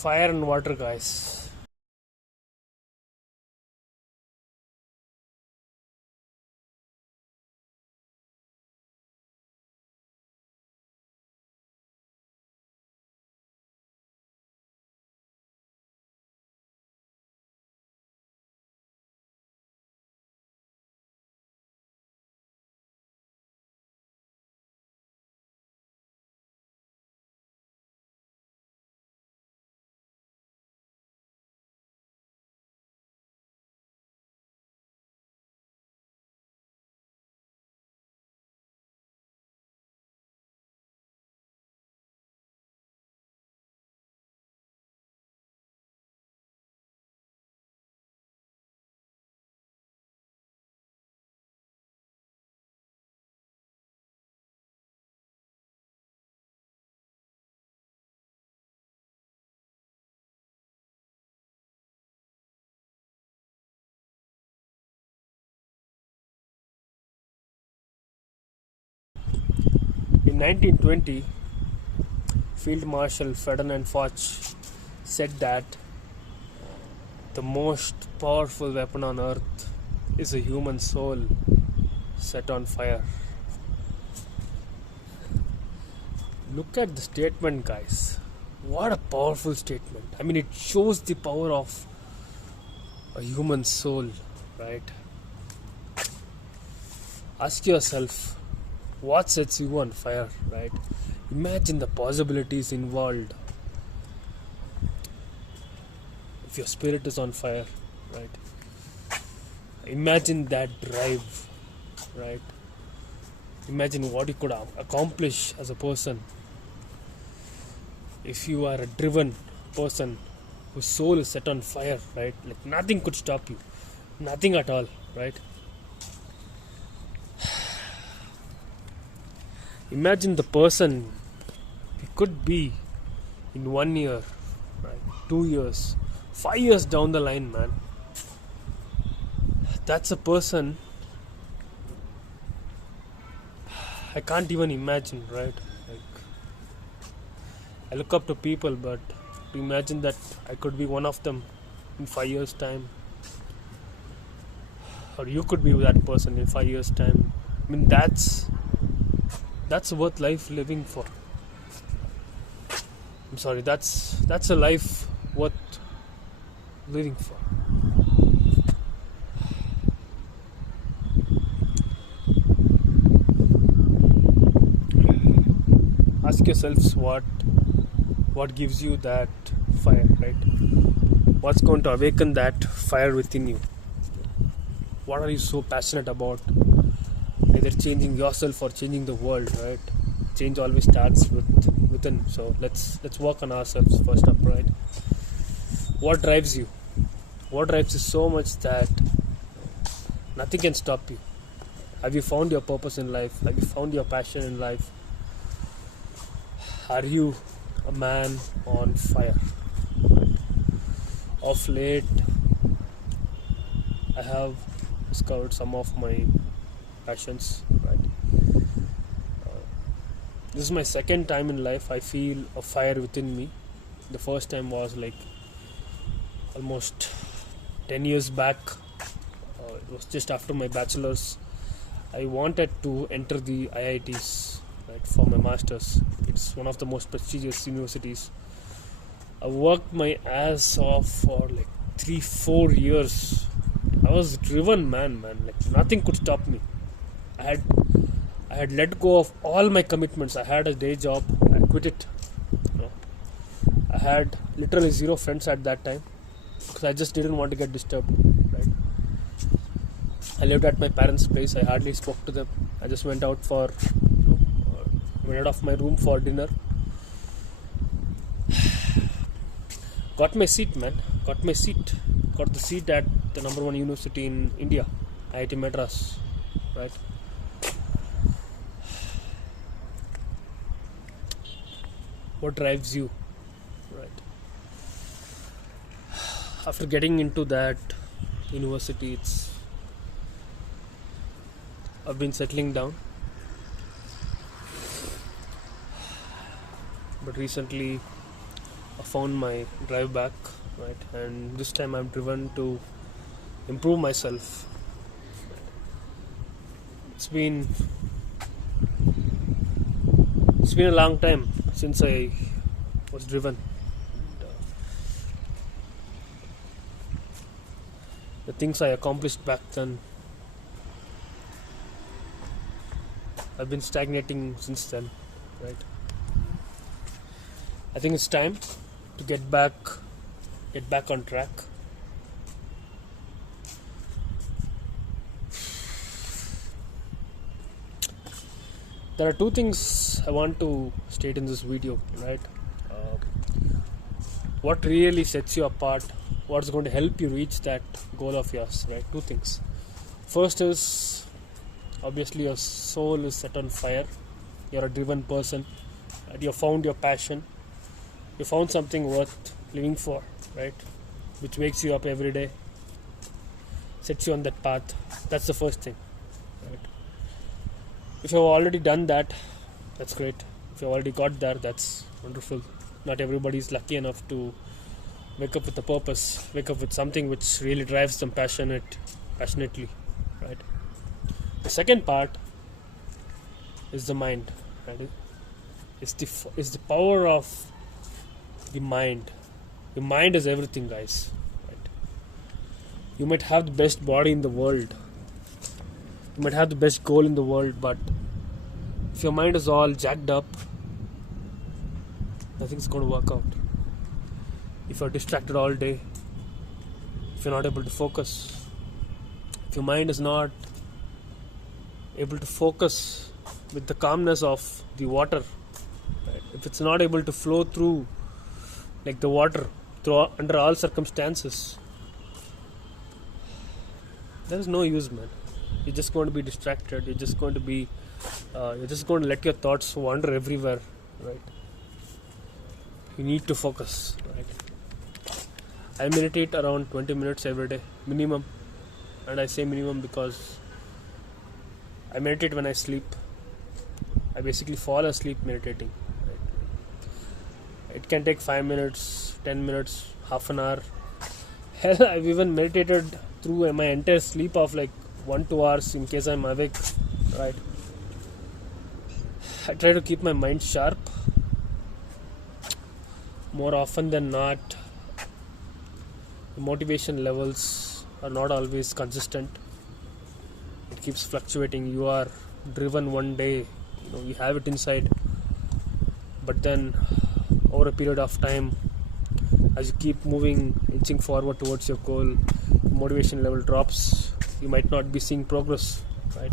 Fire and water, guys. In 1920, Field Marshal Ferdinand Foch said that the most powerful weapon on earth is a human soul set on fire. Look at the statement, guys. What a powerful statement. I mean, it shows the power of a human soul, right? Ask yourself, what sets you on fire, right? Imagine the possibilities involved if your spirit is on fire, right? Imagine that drive, right? Imagine what you could accomplish as a person if you are a driven person whose soul is set on fire, right? Like nothing could stop you, nothing at all, right? Imagine the person he could be in 1 year, right? 2 years, 5 years down the line, man. That's a person I can't even imagine, right? Like, I look up to people, but to imagine that I could be one of them in 5 years' time, or you could be that person in 5 years' time. I mean, that's worth life living for. I'm sorry, that's a life worth living for. Ask yourselves what gives you that fire, right? What's going to awaken that fire within you? What are you so passionate about? Either changing yourself or changing the world, right? Change always starts within. So let's work on ourselves first up, right? What drives you? What drives you so much that nothing can stop you? Have you found your purpose in life? Have you found your passion in life? Are you a man on fire? Of late, I have discovered some of my passions, right? This is my second time in life I feel a fire within me. The first time was like almost 10 years back. It was just after my bachelor's. I wanted to enter the IITs, right, for my master's. It's one of the most prestigious universities. I worked my ass off for like 3-4 years. I was driven, man. Like nothing could stop me. I had let go of all my commitments. I had a day job. I quit it. You know. I had literally zero friends at that time because I just didn't want to get disturbed. Right. I lived at my parents' place. I hardly spoke to them. I just went out went out of my room for dinner. Got my seat, man. Got my seat. Got the seat at the number one university in India, IIT Madras. Right. What drives you, right? After getting into that university, I've been settling down, but recently I found my drive back, right? And this time I'm driven to improve myself. It's been a long time since I was driven. The things I accomplished back then, I've been stagnating since then, right? I think it's time to get back on track. There are two things I want to state in this video, right? What really sets you apart, what's going to help you reach that goal of yours, right? Two things. First is, obviously your soul is set on fire. You're a driven person, and you found your passion. You found something worth living for, right? Which wakes you up every day, sets you on that path. That's the first thing, right? If you've already done that, that's great. If you've already got there, that's wonderful. Not everybody is lucky enough to wake up with a purpose, wake up with something which really drives them passionately, right? The second part is the mind, right? It's the power of the mind. The mind is everything, guys, right? You might have the best body in the world, you might have the best goal in the world, but if your mind is all jacked up, nothing's going to work out. If you're distracted all day, if you're not able to focus, if your mind is not able to focus with the calmness of the water, right? If it's not able to flow through like the water under all circumstances, there is no use, man. You're just going to be distracted. You're just going to let your thoughts wander everywhere, right? You need to focus, right? I meditate around 20 minutes every day, minimum. And I say minimum because I meditate when I sleep. I basically fall asleep meditating, right? It can take 5 minutes, 10 minutes, half an hour. Hell, I've even meditated through my entire sleep of like 1-2 hours in case I'm awake, right? I try to keep my mind sharp. More often than not, the motivation levels are not always consistent. It keeps fluctuating. You are driven one day, you have it inside, but then over a period of time, as you keep moving, inching forward towards your goal, motivation level drops. You might not be seeing progress, right?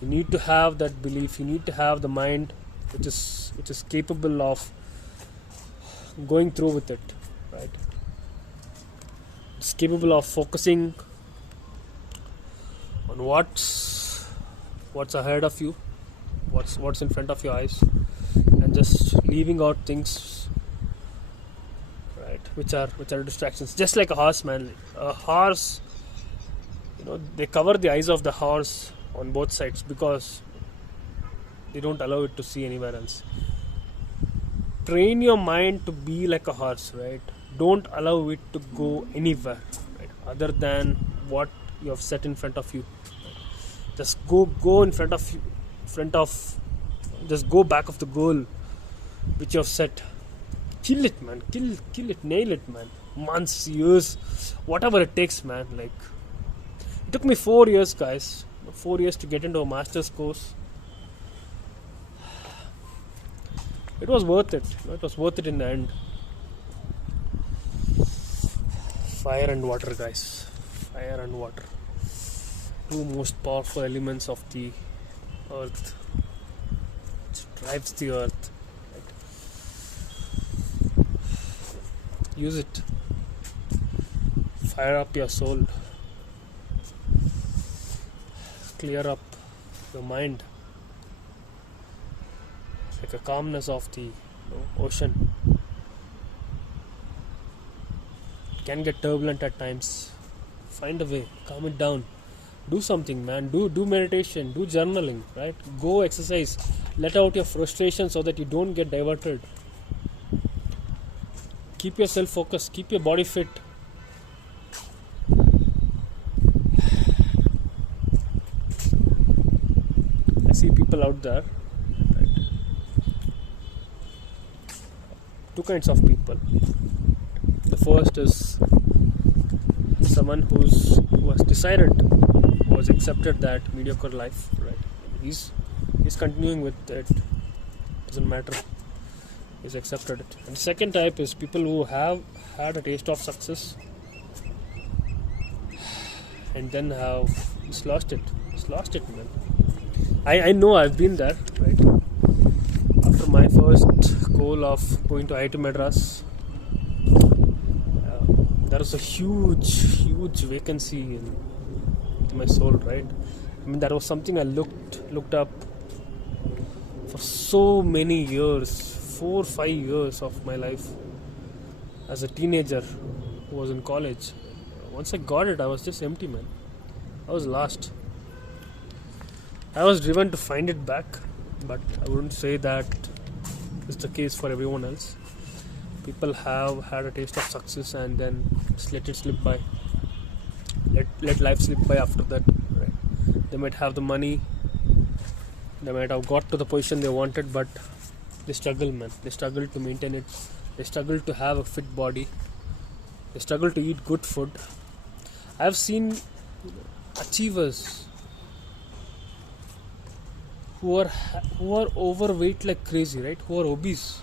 You need to have that belief. You need to have the mind which is capable of going through with it, right? It's capable of focusing on what's ahead of you, what's in front of your eyes, and just leaving out things, right, which are distractions. Just like a horse, man. A horse, they cover the eyes of the horse on both sides because they don't allow it to see anywhere else. Train your mind to be like a horse, right? Don't allow it to go anywhere, right, other than what you have set in front of you. Just go in front of just go back of the goal which you have set. Kill it, man. Kill it, nail it, man. Months, years, whatever it takes, man. Like, it took me 4 years, guys. 4 years to get into a master's course. It was worth it. It was worth it in the end. Fire and water, guys. Fire and water. Two most powerful elements of the earth. It drives the earth. Right? Use it. Fire up your soul. Clear up your mind. Like a calmness of the ocean. It can get turbulent at times. Find a way, calm it down. Do something, man. Do meditation, do journaling, right? Go exercise. Let out your frustration so that you don't get diverted. keep yourself focused, keep your body fit. I see people out there, right? Two kinds of people. The first is someone who has decided, who has accepted that mediocre life, right? He's continuing with it. Doesn't matter. He's accepted it. And the second type is people who have had a taste of success and then have just lost it. Just lost it, man. I know I've been there, right? After my first goal of going to IIT Madras, there was a huge vacancy in my soul, right? I mean, that was something I looked up for so many years, 4-5 years of my life as a teenager who was in college. Once I got it, I was just empty, man. I was lost. I was driven to find it back, but I wouldn't say that is the case for everyone else. People have had a taste of success and then just let it slip by. Let life slip by after that. Right? They might have the money, they might have got to the position they wanted, but they struggle, man. They struggle to maintain it. They struggle to have a fit body. They struggle to eat good food. I've seen achievers who are overweight like crazy, right? Who are obese,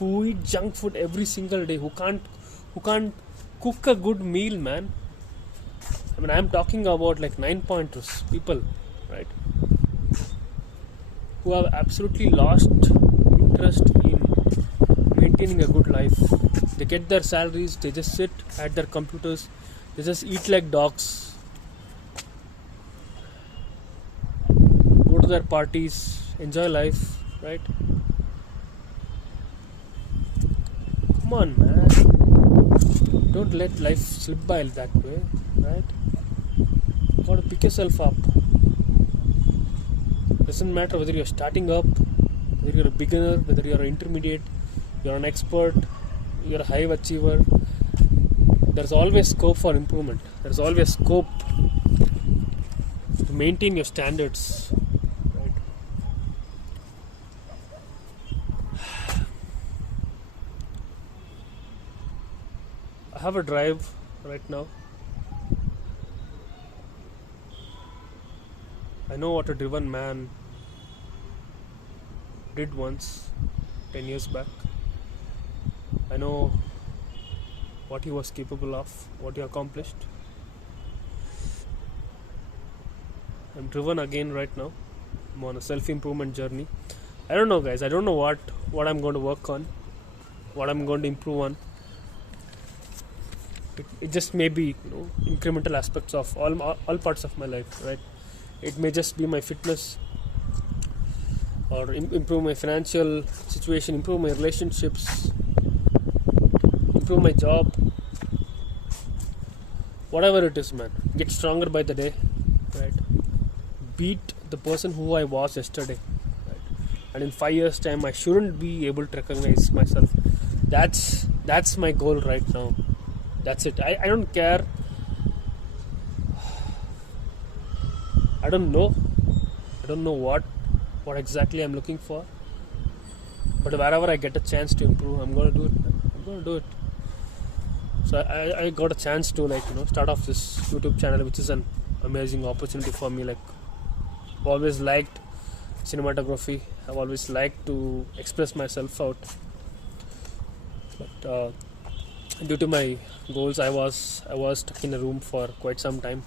who eat junk food every single day, who can't cook a good meal, man. I mean, I'm talking about like 9-pointers people, right? Who have absolutely lost interest in maintaining a good life. They get their salaries, they just sit at their computers, they just eat like dogs, go to their parties, enjoy life, right? Come on, man. Don't let life slip by that way, right? You gotta pick yourself up. Doesn't matter whether you're starting up, whether you're a beginner, whether you're an intermediate, you're an expert, you're a high achiever. There's always scope for improvement. There's always scope to maintain your standards. Right? I have a drive right now. I know what a driven man did once, 10 years back. I know what he was capable of, what he accomplished. I'm driven again right now. I'm on a self-improvement journey. I don't know, guys. I don't know what I'm going to work on, what I'm going to improve on. It just may be, incremental aspects of all parts of my life, right? It may just be my fitness, or improve my financial situation, improve my relationships, improve my job, whatever it is, man. Get stronger by the day, right? Beat the person who I was yesterday, right? And in 5 years time I shouldn't be able to recognize myself. That's my goal right now. That's it. I don't care. I don't know what exactly I'm looking for, but wherever I get a chance to improve, I'm going to do it. So I got a chance to start off this YouTube channel, which is an amazing opportunity for me. Like, I've always liked cinematography. I've always liked to express myself out, but due to my goals, I was stuck in a room for quite some time.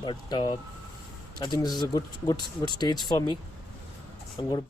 But I think this is a good stage for me. I'm going to